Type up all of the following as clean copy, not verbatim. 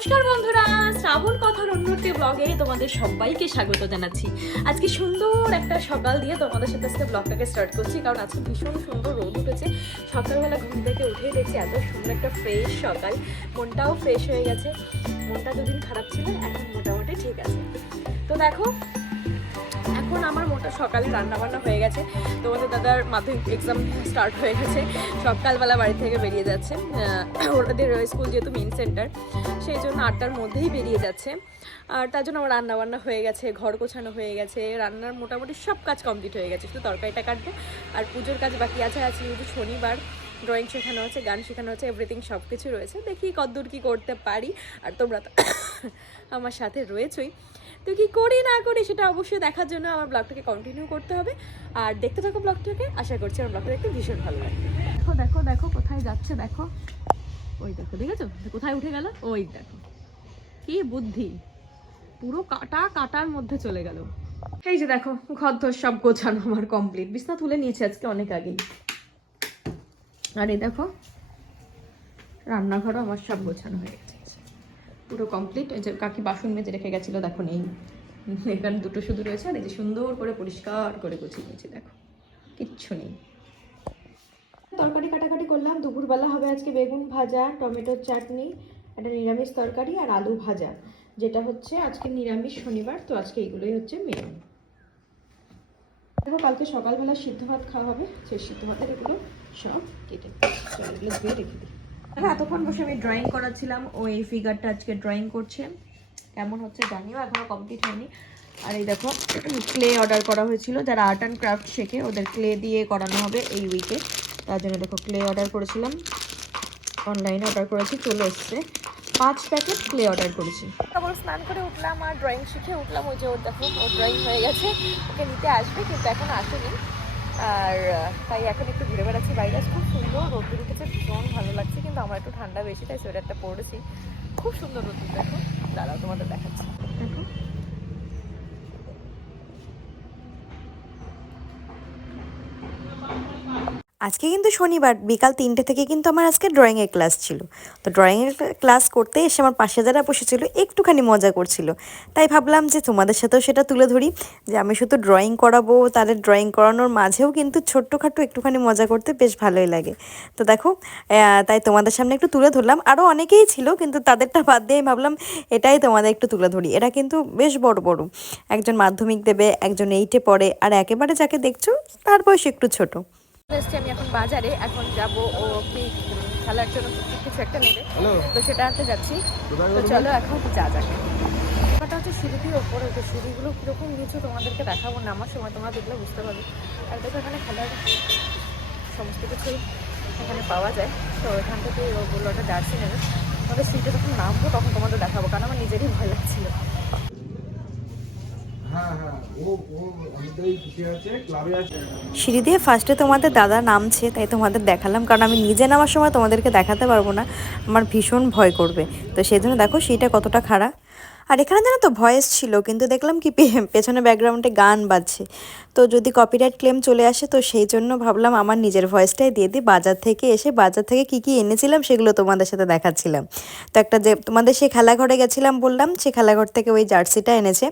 নমস্কার বন্ধুরা, শ্রাবণ কথার অন্যটি ব্লগে তোমাদের সবাইকে স্বাগত জানাচ্ছি। আজকে সুন্দর একটা সকাল দিয়ে তোমাদের সাথে আজকে ব্লগটাকে স্টার্ট করছি, কারণ আজকে ভীষণ সুন্দর রোদ উঠেছে। সকালবেলা ঘুম থেকে উঠেই দেখছি এত সুন্দর একটা ফ্রেশ সকাল, মনটাও ফ্রেশ হয়ে গেছে। মনটা দুদিন খারাপ ছিল, এখন মোটামুটি ঠিক আছে। তো দেখো এখন আমার মোটা সকালে রান্নাবান্না হয়ে গেছে। তোমাদের দাদার মাধ্যমিক এক্সাম স্টার্ট হয়ে গেছে, সকালবেলা বাড়ি থেকে বেরিয়ে যাচ্ছে। ওদের স্কুল যেহেতু মেন সেন্টার, সেই জন্য 8টার মধ্যেই বেরিয়ে যাচ্ছে। আর তার জন্য আমার রান্নাবান্না হয়ে গেছে, ঘর গোছানো হয়ে গেছে, রান্নার মোটামুটি সব কাজ কমপ্লিট হয়ে গেছে, শুধু তরকারিটা কাটবো। আর পুজোর কাজ বাকি আছে, যেহেতু শনিবার ড্রয়িং শেখানো হচ্ছে, গান শেখানো হচ্ছে, এভরিথিং সব কিছু রয়েছে। দেখি কতদূর কী করতে পারি। আর তোমরা তো আমার সাথে রয়েছই, তো কী করি না করি সেটা অবশ্যই দেখার জন্য আমার ব্লগটাকে কন্টিনিউ করতে হবে। আর দেখতে থাকো ব্লগটাকে, আশা করছি আমার ব্লগটা দেখতে ভীষণ ভালো লাগবে। দেখো দেখো দেখো কোথায় যাচ্ছে, দেখো ওই দেখো, দেখেছো কোথায় উঠে গেল, ওই দেখো কি বুদ্ধি, পুরো কাটার মধ্যে চলে গেল। এই যে দেখো ঘর ধর সব গোছানো আমার কমপ্লিট, বিছনা তুলে নিয়েছে আজকে অনেক আগেই। আর এই দেখো রান্নাঘরও আমার সব গোছানো হয়ে গেছে, পুরো কমপ্লিট। এই যে কাকি বাসন মেজে রেখে গেছিলো, দেখো নেই, এখানে দুটো শুধু রয়েছে। আর এই যে সুন্দর করে পরিষ্কার করে গুছিয়ে নিয়েছি, দেখো কিচ্ছু নেই। তরকারি কাটাকাটি করলাম। দুপুরবেলা হবে আজকে বেগুন ভাজা, টমেটোর চাটনি, একটা নিরামিষ তরকারি আর আলু ভাজা, যেটা হচ্ছে আজকে নিরামিষ শনিবার, তো আজকে এইগুলোই হচ্ছে মেনু। দেখো কালকে সকালবেলা সিদ্ধ ভাত খাওয়া হবে, সেই সিদ্ধ ভাতের এগুলো সব কেটে এগুলো ধুয়ে রেখে দিই। এতক্ষণ বসে আমি ড্রয়িং করাচ্ছিলাম, ওই ফিগারটা আজকে ড্রয়িং করছে, কেমন হচ্ছে জানিও, এখনো কমপ্লিট হয়নি। আর এই দেখো ক্লে অর্ডার করা হয়েছিল, যারা আর্ট অ্যান্ড ক্রাফট শেখে ওদের ক্লে দিয়ে করানো হবে এই উইকে, তার জন্য দেখো ক্লে অর্ডার করেছিলাম, অনলাইনে অর্ডার করেছি, চলে এসছে। 5 প্যাকেট ক্লে অর্ডার করেছি। তারপর স্নান করে উঠলাম আর ড্রয়িং শিখে উঠলাম। ওই যে ওর দেখো ওর ড্রয়িং হয়ে গেছে, ওকে নিতে আসবে কিন্তু এখন আসেনি। আর তাই এখন একটু ঘুরে বেড়াচ্ছি বাইরে, খুব সুন্দর রোদ্দুর উঠেছে, ভীষণ ভালো লাগছে, কিন্তু আমার একটু ঠান্ডা বেশি তাই সোয়েটারটা পরেছি। খুব সুন্দর রোদ্দুর, দেখো দাঁড়াও তোমাদের দেখাচ্ছি, দেখো আজকে কিন্তু শনিবার বিকাল 3টে থেকে কিন্তু আমার আজকে ড্রয়িংয়ের ক্লাস ছিল। তো ড্রয়িংয়ের ক্লাস করতে এসে আমার পাশে যারা বসেছিল একটুখানি মজা করছিল, তাই ভাবলাম যে তোমাদের সাথেও সেটা তুলে ধরি, যে আমি শুধু ড্রয়িং করাবো, তাদের ড্রয়িং করানোর মাঝেও কিন্তু ছোট্টখাটো একটুখানি মজা করতে বেশ ভালোই লাগে। তো দেখো তাই তোমাদের সামনে একটু তুলে ধরলাম। আরও অনেকেই ছিল কিন্তু তাদেরটা বাদ দিয়ে ভাবলাম এটাই তোমাদের একটু তুলে ধরি। এরা কিন্তু বেশ বড় বড়, একজন মাধ্যমিক দেবে, একজন 8-এ পড়ে, আর একেবারে যাকে দেখছো তার বয়স একটু ছোট। এসছি আমি এখন বাজারে, এখন যাব ও কি খেলার জন্য কিছু একটা নেবে, তো সেটা আনতে যাচ্ছি। তো চলো এখন যা যাক। ব্যাপারটা হচ্ছে সিঁড়ি দিয়ে ওপরে উঠে, সিঁড়িগুলো কীরকম কিছু তোমাদেরকে দেখাবো না, আমার সময় তোমরা দেখলে বুঝতে পারবে। আর দেখো এখানে খেলার সমস্ত কিছুই এখানে পাওয়া যায়, তো এখান থেকে ও বললো একটা জার্সি নেবে। আমাদের সিঁড়িতে যখন নামবো তখন তোমাদের দেখাবো, কারণ আমার নিজেরই ভয় লাগছিল। সিঁড়ি দিয়ে ফার্স্টে তোমাদের দাদা নামছে, তাই তোমাদের দেখালাম, কারণ আমি নিজে নামার সময় তোমাদেরকে দেখাতে পারবো না, আমার ভীষণ ভয় করবে। তো সেই জন্য দেখো সিঁড়িটা কতটা খাড়া। আর এখানে জানো তো ভয়েস ছিল, কিন্তু দেখলাম কি পেছনে ব্যাকগ্রাউন্ডে গান বাজছে, তো যদি কপিরাইট ক্লেম চলে আসে, তো সেই জন্য ভাবলাম আমার নিজের ভয়েসটাই দিয়ে দিই। বাজার থেকে এসে বাজার থেকে কি কি এনেছিলাম সেগুলো তোমাদের সাথে দেখাচ্ছিলাম। তো একটা যে তোমাদের সেই খেলাঘরে গেছিলাম বললাম, সেই খেলাঘর থেকে ওই জার্সিটা এনেছে,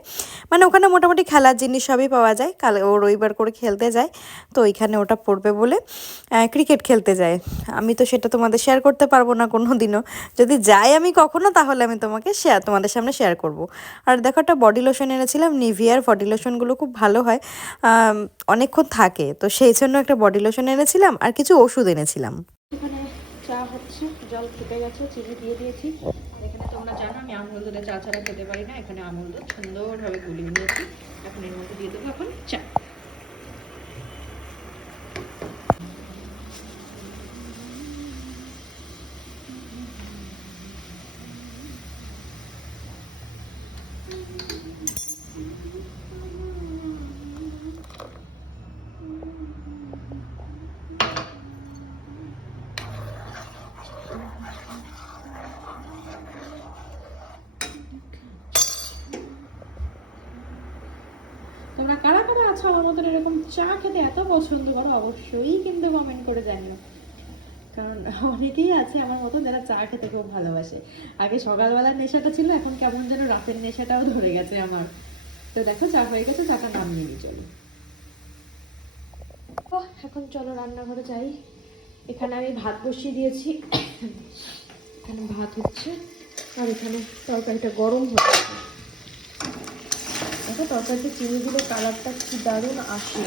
মানে ওখানে মোটামুটি খেলার জিনিস সবই পাওয়া যায়, কাল ও রবিবার করে খেলতে যায়, তো ওইখানে ওটা পড়বে বলে ক্রিকেট খেলতে যায়। আমি তো সেটা তোমাদের শেয়ার করতে পারবো না কোনো দিনও, যদি যাই আমি কখনো তাহলে আমি তোমাদের সামনে শেয়ার করব। আর দেখো একটা বডি লোশন এনেছিলাম, নিভিয়ার বডি লোশনগুলো খুব ভালো হয়, অনেকক্ষণ থাকে, তো সেই জন্য একটা বডি লোশন এনেছিলাম আর কিছু ওষুধ এনেছিলাম। এখানে চা হচ্ছে, জল ফুটে গেছে, চিনি দিয়ে দিয়েছি। এখানে তোমরা জানো আমি আমুল দুধে চা ছাড়া খেতে পারি না, এখানে আমুল দুধ সুন্দরভাবে গুলিয়ে নিয়েছি, এখন এর মধ্যে দিয়ে দেবো এখন চা। তোমরা কারা কারা আছো আমার মতন এরকম চা খেতে এত পছন্দ করো, অবশ্যই কিন্তু কমেন্ট করে জানিও। তো কারণ অনেকেই আছে আমার মতো যারা চা খেতে খুব ভালোবাসে। আগে সকালবেলার নেশাটা ছিল, এখন কেমন যেন রাতের নেশাটাও ধরে গেছে আমার। তো দেখো চা হয়ে গেছে, চাটা নামিয়ে নিই চলো। এখন চলো রান্নাঘরে যাই। এখানে আমি ভাত বসিয়ে দিয়েছি, এখানে ভাত হচ্ছে আর এখানে তরকারিটা গরম হচ্ছে। দেখো তরকারিতে চিনি দিলে কালারটা কি দারুণ আসে।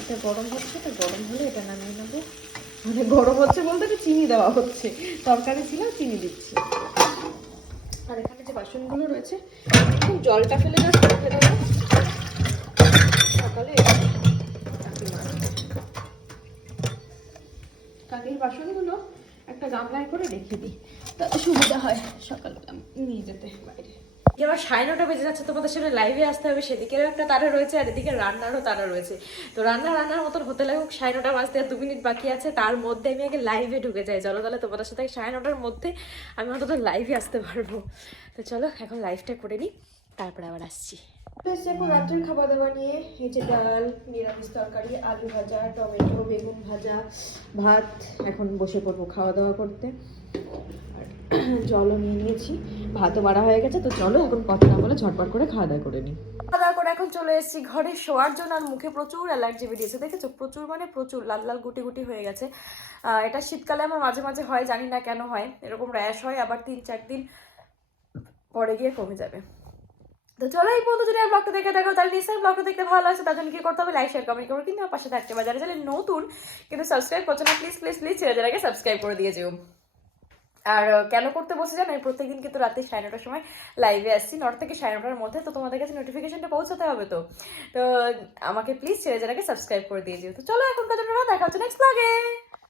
এটা গরম হচ্ছে, এটা গরম হলে এটা নামিয়ে নেবো। মানে গরম হচ্ছে বলতে এটা চিনি দেওয়া হচ্ছে, তরকারি ছিল চিনি দিচ্ছি। আর এখানে যে বাসনগুলো রয়েছে খুব জলটা ফেলে জাস্ট রেখে দেবো, সকালে কাকের বাসনগুলো একটা গামলায় করে রেখে দিই, তাতে সুবিধা হয় সকালবেলা নিয়ে যেতে বাইরে। এবার 9:30 বেজে যাচ্ছে, তোমাদের সামনে লাইভে আসতে হবে, সেদিকেরও একটা তারা রয়েছে আর এদিকে রান্নারও তারা রয়েছে। তো রান্নার মতন হতে লাগুক, 9:30 বাজতে আর 2 মিনিট বাকি আছে, তার মধ্যে আমি আগে লাইভে ঢুকে যাই। চলো তাহলে তোমাদের সাথে 9:30-র মধ্যে আমি অন্তত লাইভে আসতে পারবো। তো চলো এখন লাইভটা করে নিই, তারপরে আবার আসছি। এখন রাত্রের খাবার দাবার নিয়ে এই যে ডাল, নিরামিষ তরকারি, আলু ভাজা, টমেটো, বেগুন ভাজা, ভাত। এখন বসে পড়বো খাওয়া দাওয়া করতে। আর জলও নিয়ে নিয়েছি, ভাতও বাড়া হয়ে গেছে। তো চলো এখন কথা না বলে ঝটপট করে খাওয়া দাওয়া করে নিই। খাওয়া দাওয়া করে এখন চলে এসেছি ঘরে শোয়ার জন্য। আর মুখে প্রচুর অ্যালার্জি বেরিয়েছে, দেখেছো? প্রচুর মানে প্রচুর লাল লাল গুটি গুটি হয়ে গেছে। এটা শীতকালে আমার মাঝে মাঝে হয়, জানি না কেন হয় এরকম, র্যাশ হয়, আবার 3-4 দিন পরে গিয়ে কমে যাবে। তো চলো এই পর্যন্ত যদি ব্লগটা দেখে দেখো, তাহলে নিশ্চয়ই ব্লগটা দেখতে ভালো লাগছে। তার জন্য কি করতে হবে? লাইক, শেয়ার, কমেন্ট করো, কিন্তু আমার পাশে থাকতে হবে। যারা যারা নতুন কিন্তু সাবস্ক্রাইব করছো না, প্লিজ প্লিজ প্লিজ ছেড়ে যারা সাবস্ক্রাইব করে দিয়ে যেও। আর কেন করতে বসে জানো, আমি প্রত্যেকদিন কিন্তু রাতে 9:30-টার সময় লাইভে আসছি, 9টা থেকে 9:30-টার মধ্যে। তো তোমাদের কাছে নোটিফিকেশনটা পৌঁছাতে হবে, তো আমাকে প্লিজ ছেড়ে যারা সাবস্ক্রাইব করে দিয়ে যেও। তো চলো এখন কথা দেখা হচ্ছে নেক্সট ব্লগে।